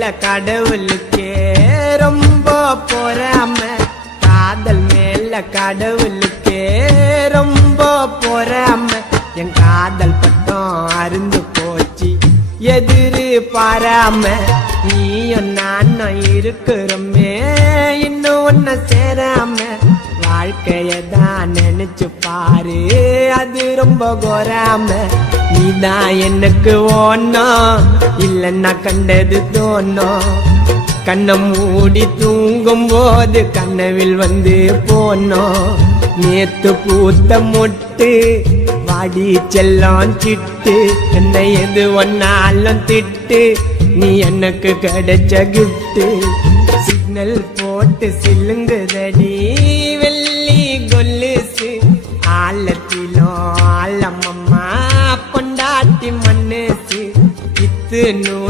மேல கடவுளுக்கே ரொம்ப பொறாம, காதல் மேல கடவுளுக்கே ரொம்ப பொறாம. என் காதல் பட்டம் அருந்து போச்சு எதிரு பாராம. நீயும் நானும் இருக்கிறோமே இன்னும் ஒன்ன சேராம. வாழ்க்கையதான் நினைச்சு பாரு அது ரொம்ப கோராம. நீதான் எனக்கு ஓணும் இல்லன்னா கண்டது தோணும். கண்ணை மூடி தூங்கும் போது கனவில் வந்து போனோம். நேத்து பூத்த மொட்டு வாடி செல்லம் சிட்டு, என்னை எது ஒன்னாலும் திட்டு, நீ எனக்கு கிடைச்ச கிஃப்ட். சிக்னல் போட்டு சில்லுங்குதடி வெள்ளி கொல்லுசு, ஆழத்திலும் ஆழமம்மா பொண்டாட்டி மண்ணுச்சு. இத்து நூறு